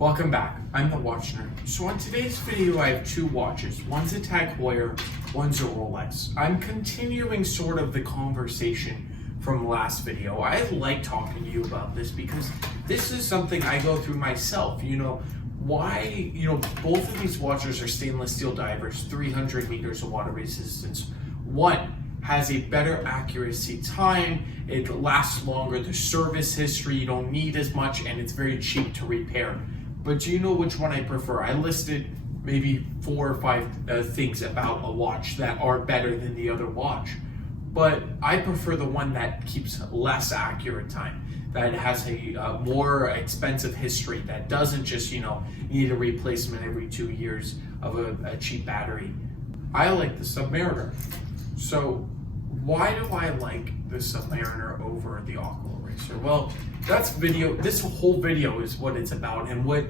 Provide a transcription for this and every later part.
Welcome back, I'm the Watch Nerd. So on today's video I have two watches. One's a TAG Heuer, one's a Rolex. I'm continuing sort of the conversation from last video. I like talking to you about this because this is something I go through myself. Both of these watches are stainless steel divers, 300 meters of water resistance. One has a better accuracy time, it lasts longer, the service history, you don't need as much, and it's very cheap to repair. But do you know which one I prefer? I listed maybe 4 or 5 things about a watch that are better than the other watch. But I prefer the one that keeps less accurate time, that has a more expensive history, that doesn't just, need a replacement every 2 years of a cheap battery. I like the Submariner. So why do I like the Submariner over the Aquaracer? Well, this whole video is what it's about, and what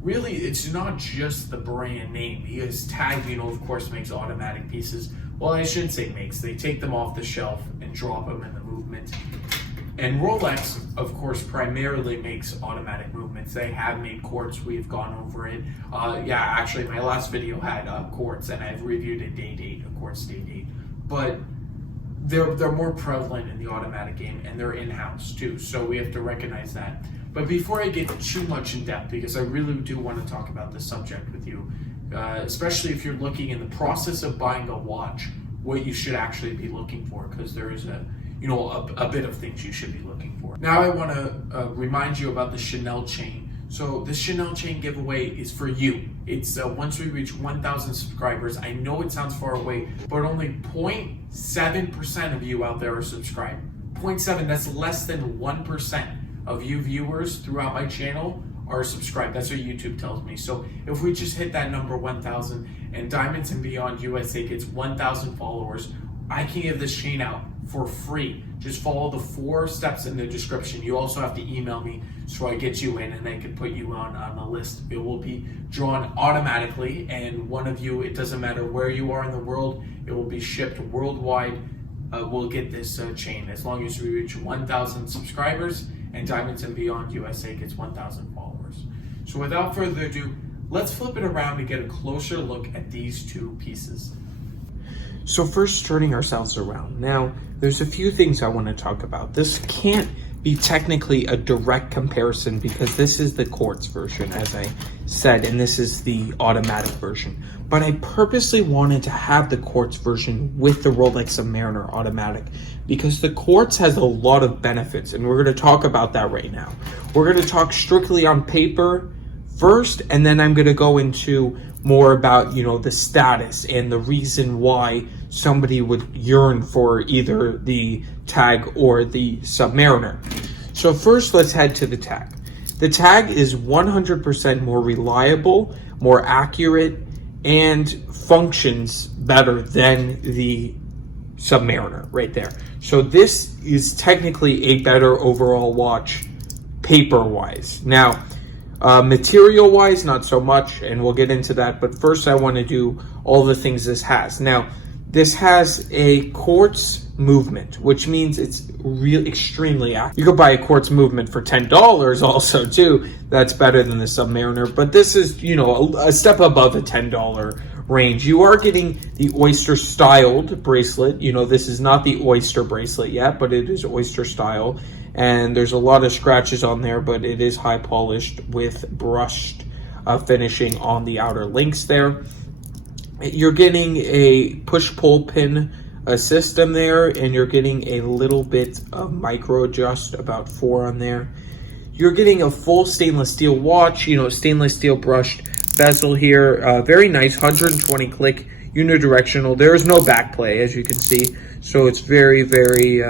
really, it's not just the brand name, because TAG, of course, makes automatic pieces. Well, I shouldn't say makes, they take them off the shelf and drop them in the movement. And Rolex, of course, primarily makes automatic movements. They have made quartz, we've gone over it. Actually, my last video had quartz, and I've reviewed a quartz day date. But they're more prevalent in the automatic game, and they're in-house too, so we have to recognize that. But before I get too much in depth, because I really do want to talk about this subject with you, especially if you're looking in the process of buying a watch, what you should actually be looking for, because there is a bit of things you should be looking for. Now I want to remind you about the Chanel chain. So the Chanel chain giveaway is for you. It's once we reach 1,000 subscribers. I know it sounds far away, but only 0.7% of you out there are subscribed. 0.7, that's less than 1% of you viewers throughout my channel are subscribed. That's what YouTube tells me. So if we just hit that number 1,000 and Diamonds and Beyond USA gets 1,000 followers, I can give this chain out for free. Just follow the 4 steps in the description. You also have to email me so I get you in and I can put you on the list. It will be drawn automatically, and one of you, it doesn't matter where you are in the world, it will be shipped worldwide. We'll get this chain as long as we reach 1,000 subscribers and Diamonds and Beyond USA gets 1,000 followers. So without further ado, let's flip it around and get a closer look at these two pieces. So first, turning ourselves around. Now, there's a few things I want to talk about. This can't be technically a direct comparison because this is the quartz version, as I said, and this is the automatic version. But I purposely wanted to have the quartz version with the Rolex Submariner automatic because the quartz has a lot of benefits, and we're going to talk about that right now. We're going to talk strictly on paper first, and then I'm going to go into more about, the status and the reason why somebody would yearn for either the TAG or the Submariner. So first, let's head to the TAG. The TAG is 100% more reliable, more accurate, and functions better than the Submariner right there. So this is technically a better overall watch paper-wise. Now, material-wise, not so much, and we'll get into that. But first, I want to do all the things this has. Now, this has a quartz movement, which means it's extremely accurate. You could buy a quartz movement for $10 also, too. That's better than the Submariner. But this is, a step above the $10 range. You are getting the oyster-styled bracelet. This is not the oyster bracelet yet, but it is oyster-style. And there's a lot of scratches on there, but it is high polished with brushed finishing on the outer links there. You're getting a push-pull pin system there, and you're getting a little bit of micro adjust, about 4 on there. You're getting a full stainless steel watch, stainless steel brushed bezel here. Very nice, 120 click, unidirectional. There is no back play, as you can see, so it's very, very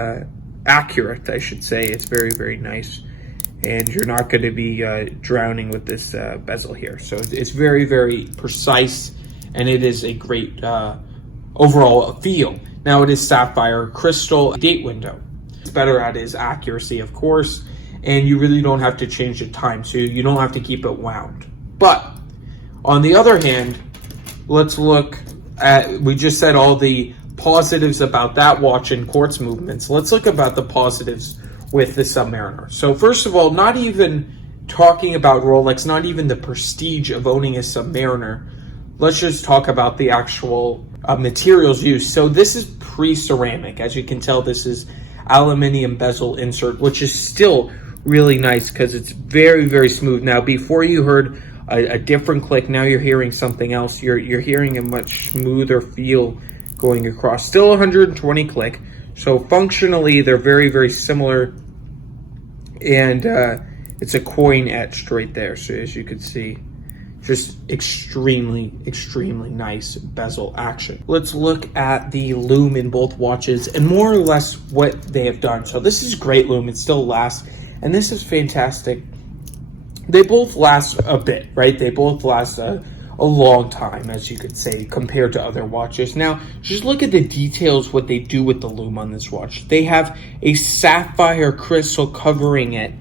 accurate, I should say. It's very, very nice, and you're not going to be drowning with this bezel here. So it's very, very precise, and it is a great overall feel. Now, it is sapphire crystal date window. It's better at is accuracy, of course, and you really don't have to change the time, so you don't have to keep it wound. But on the other hand, let's look at, we just said all the positives about that watch and quartz movements. Let's look about the positives with the Submariner. So first of all, not even talking about Rolex, not even the prestige of owning a Submariner, let's just talk about the actual materials used. So this is pre-ceramic. As you can tell, this is aluminum bezel insert, which is still really nice because it's very, very smooth. Now, before you heard a different click, now you're hearing something else. You're hearing a much smoother feel going across. Still 120 click. So functionally, they're very, very similar. And it's a coin etched right there. So as you can see, just extremely, extremely nice bezel action. Let's look at the lume in both watches and more or less what they have done. So this is great lume. It still lasts. And this is fantastic. They both last a bit, right? They both last a long time, as you could say, compared to other watches. Now, just look at the details, what they do with the lume on this watch. They have a sapphire crystal covering it,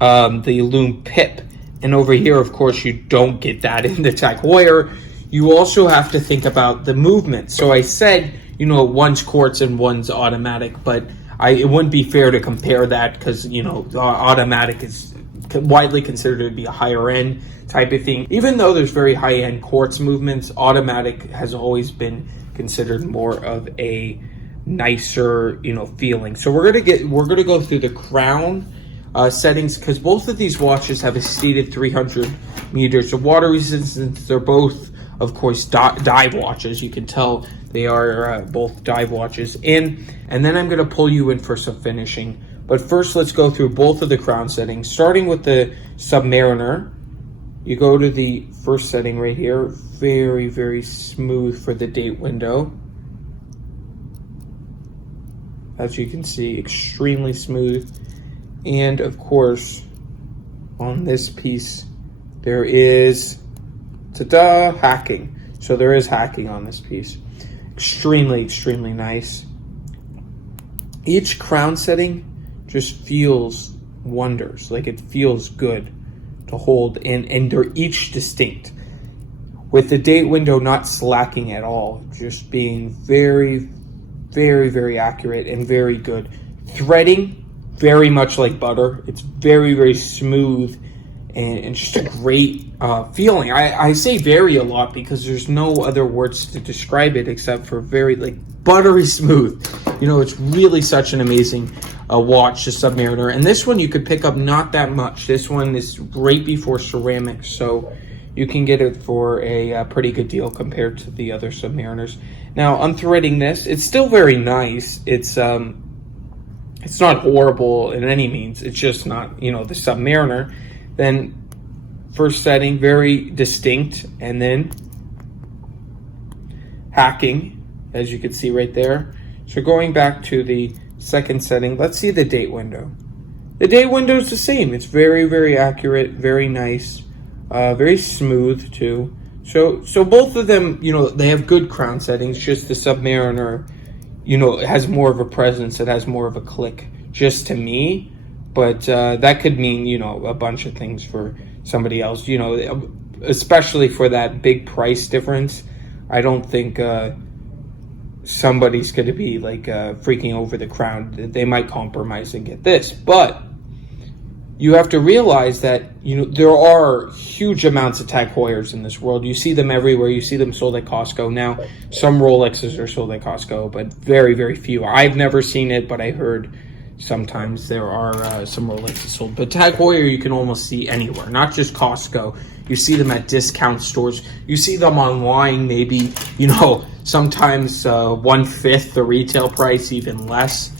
the lume pip. And over here, of course, you don't get that in the TAG Heuer. You also have to think about the movement. So I said, you know, one's quartz and one's automatic, but it wouldn't be fair to compare that because, you know, automatic is widely considered to be a higher end type of thing. Even though there's very high end quartz movements, automatic has always been considered more of a nicer, you know, feeling. So we're gonna go through the crown settings because both of these watches have a stated 300 meters of water resistance. They're both, of course, dive watches. You can tell they are both dive watches. And then I'm going to pull you in for some finishing. But first, let's go through both of the crown settings. Starting with the Submariner, you go to the first setting right here. Very, very smooth for the date window. As you can see, extremely smooth. And of course, on this piece, there is, ta-da, hacking. So there is hacking on this piece. Extremely, extremely nice. Each crown setting just feels wonders. Like it feels good to hold, and they're each distinct. With the date window not slacking at all, just being very, very, very accurate and very good. Threading, very much like butter. It's very, very smooth and just a great feeling. I say very a lot because there's no other words to describe it except for very, like, buttery smooth. You know, it's really such an amazing watch, the Submariner. And this one you could pick up not that much. This one is right before ceramic, so you can get it for a pretty good deal compared to the other Submariners. Now, unthreading this, it's still very nice. It's not horrible in any means. It's just not, you know, the Submariner. Then first setting, very distinct, and then hacking, as you can see right there. So going back to the second setting, let's see the date window. The date window is the same. It's very, very accurate, very nice, very smooth too. So both of them, you know, they have good crown settings. Just the Submariner, you know, it has more of a presence. It has more of a click, just to me. But that could mean, you know, a bunch of things for somebody else, you know, especially for that big price difference. I don't think somebody's going to be like freaking over the crown. They might compromise and get this. But you have to realize that, you know, there are huge amounts of TAG Heuers in this world. You see them everywhere. You see them sold at Costco. Now, some Rolexes are sold at Costco, but very, very few. I've never seen it, but I heard sometimes there are some Rolexes sold. But TAG Heuer you can almost see anywhere, not just Costco. You see them at discount stores. You see them online, maybe, you know, sometimes 1/5 the retail price, even less,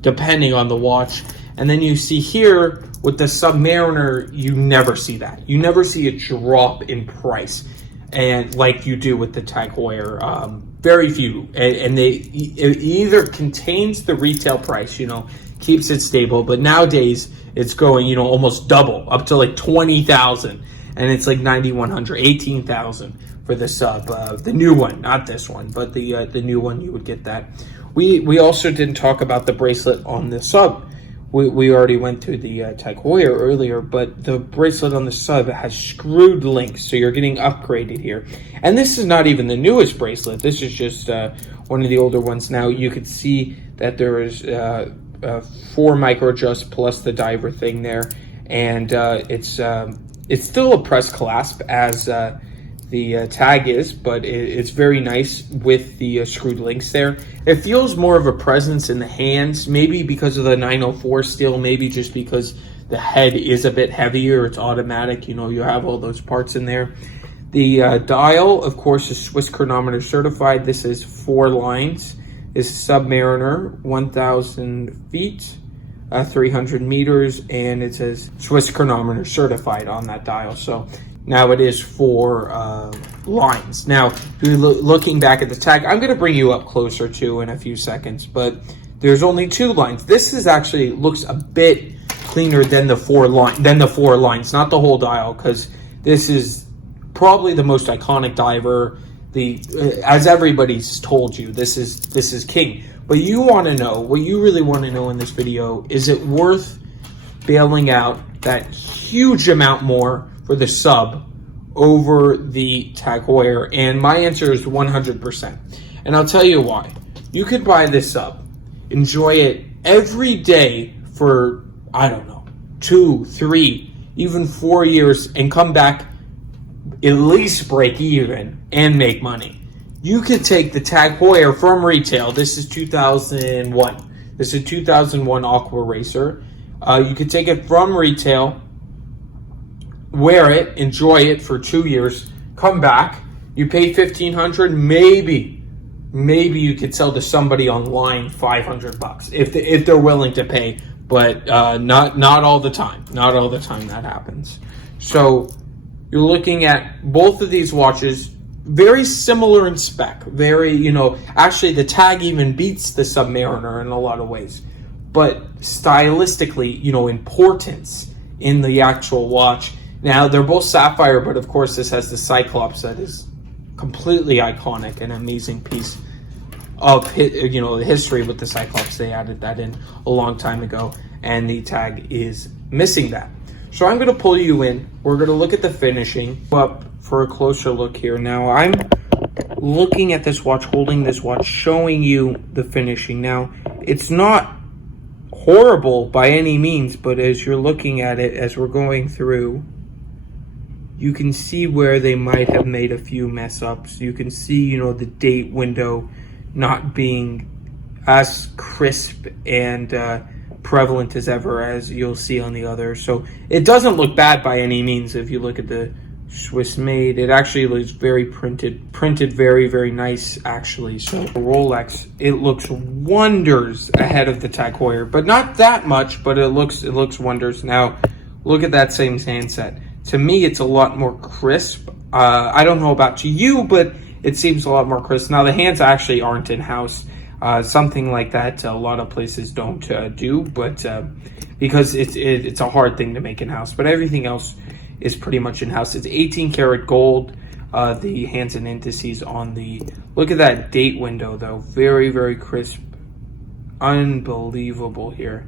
depending on the watch. And then you see here with the Submariner, you never see that. You never see a drop in price, and like you do with the TAG Heuer. Very few, and it either contains the retail price, you know, keeps it stable. But nowadays it's going, you know, almost double, up to like 20,000, and it's like 9,100, 18,000 for the Sub. The new one, not this one, but the new one, you would get that. We also didn't talk about the bracelet on the Sub. We already went through the TAG Heuer earlier, but the bracelet on the Sub has screwed links, so you're getting upgraded here. And this is not even the newest bracelet. This is just one of the older ones. Now, you could see that there is 4 micro adjusts plus the diver thing there. and it's still a press clasp as the TAG is, but it's very nice with the screwed links there. It feels more of a presence in the hands, maybe because of the 904 steel, maybe just because the head is a bit heavier. It's automatic, you know, you have all those parts in there. The dial, of course, is Swiss chronometer certified. This is 4 lines. This is Submariner, 1,000 feet, 300 meters, and it says Swiss chronometer certified on that dial. So now it is 4 lines. Now, looking back at the TAG, I'm going to bring you up closer to in a few seconds, but there's only 2 lines. This is actually looks a bit cleaner than the 4 lines, not the whole dial, because this is probably the most iconic diver. As everybody's told you, this is king. But you want to know, what you really want to know in this video, is it worth bailing out that huge amount more for the sub over the TAG Heuer? And my answer is 100%. And I'll tell you why. You could buy this sub, enjoy it every day for, I don't know, 2, 3, even 4 years, and come back at least break even and make money. You could take the TAG Heuer from retail. This is 2001. This is 2001 Aquaracer. You could take it from retail, wear it, enjoy it for 2 years, come back, you pay $1,500, maybe you could sell to somebody online $500 if they're willing to pay, but not all the time. Not all the time that happens. So you're looking at both of these watches, very similar in spec. Very, you know, actually the TAG even beats the Submariner in a lot of ways. But stylistically, you know, importance in the actual watch. Now, they're both sapphire, but of course this has the Cyclops that is completely iconic, an amazing piece of, you know, the history with the Cyclops. They added that in a long time ago, and the TAG is missing that. So I'm going to pull you in. We're going to look at the finishing up for a closer look here. Now, I'm looking at this watch, holding this watch, showing you the finishing. Now, it's not horrible by any means, but as you're looking at it, as we're going through, you can see where they might have made a few mess ups. You can see, you know, the date window not being as crisp and prevalent as ever, as you'll see on the other. So it doesn't look bad by any means. If you look at the Swiss made, it actually looks very printed very, very nice actually. So Rolex, it looks wonders ahead of the TAG Heuer, but not that much, but it looks wonders. Now look at that same handset. To me, it's a lot more crisp. I don't know about to you, but it seems a lot more crisp. Now the hands actually aren't in-house. Something like that a lot of places don't do, but because it's a hard thing to make in-house, but everything else is pretty much in-house. It's 18 karat gold, the hands and indices on the, look at that date window though, very, very crisp, unbelievable here,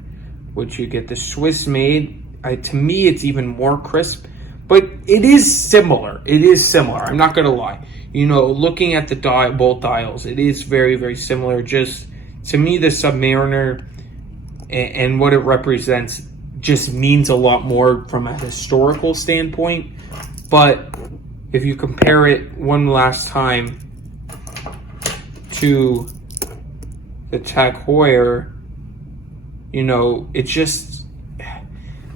which you get the Swiss made. To me, it's even more crisp, but it is similar. I'm not gonna lie. You know, looking at the both dials, it is very, very similar. Just to me, the Submariner and what it represents just means a lot more from a historical standpoint. But if you compare it one last time to the TAG Heuer, you know, it just,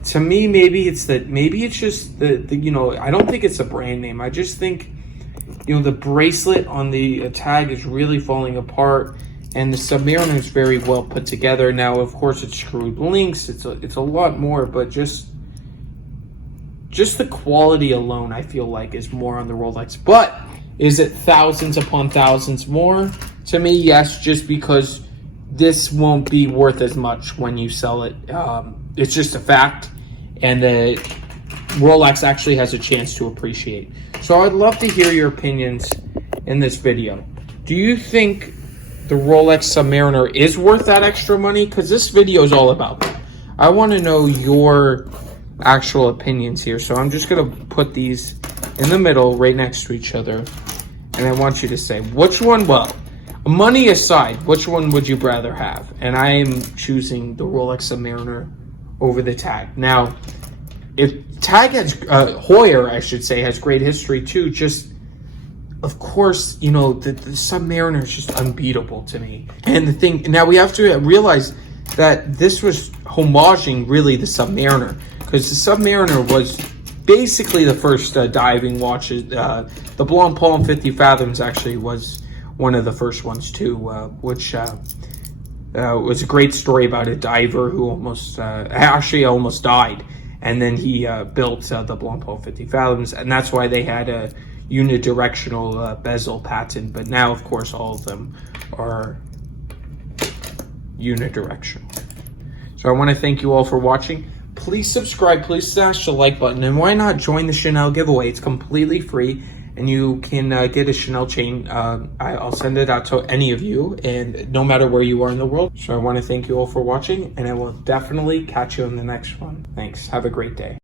to me, maybe it's just the you know, I don't think it's a brand name. I just think, you know, the bracelet on the TAG is really falling apart, and the Submariner is very well put together. Now, of course, it's screwed links. It's a lot more, but just the quality alone, I feel like, is more on the Rolex. But is it thousands upon thousands more? To me, yes, just because this won't be worth as much when you sell it. It's just a fact, and the Rolex actually has a chance to appreciate. So I'd love to hear your opinions in this video. Do you think the Rolex Submariner is worth that extra money? Because this video is all about that. I want to know your actual opinions here. So I'm just going to put these in the middle right next to each other. And I want you to say which one, well, money aside, which one would you rather have? And I am choosing the Rolex Submariner over the TAG. Now, if TAG has Heuer, I should say, has great history too. Just of course, you know, the Submariner is just unbeatable to me. And the thing now, we have to realize that this was homaging really the Submariner, because the Submariner was basically the first diving watches. The Blanc Palm 50 Fathoms actually was one of the first ones too, which was a great story about a diver who almost died, and then he built the Blanc Palm 50 Fathoms, and that's why they had a unidirectional bezel patent. But now, of course, all of them are unidirectional. So I want to thank you all for watching. Please subscribe, please smash the like button, and why not join the Chanel giveaway? It's completely free, and you can get a Chanel chain. I'll send it out to any of you, and no matter where you are in the world. So I want to thank you all for watching, and I will definitely catch you in the next one. Thanks. Have a great day.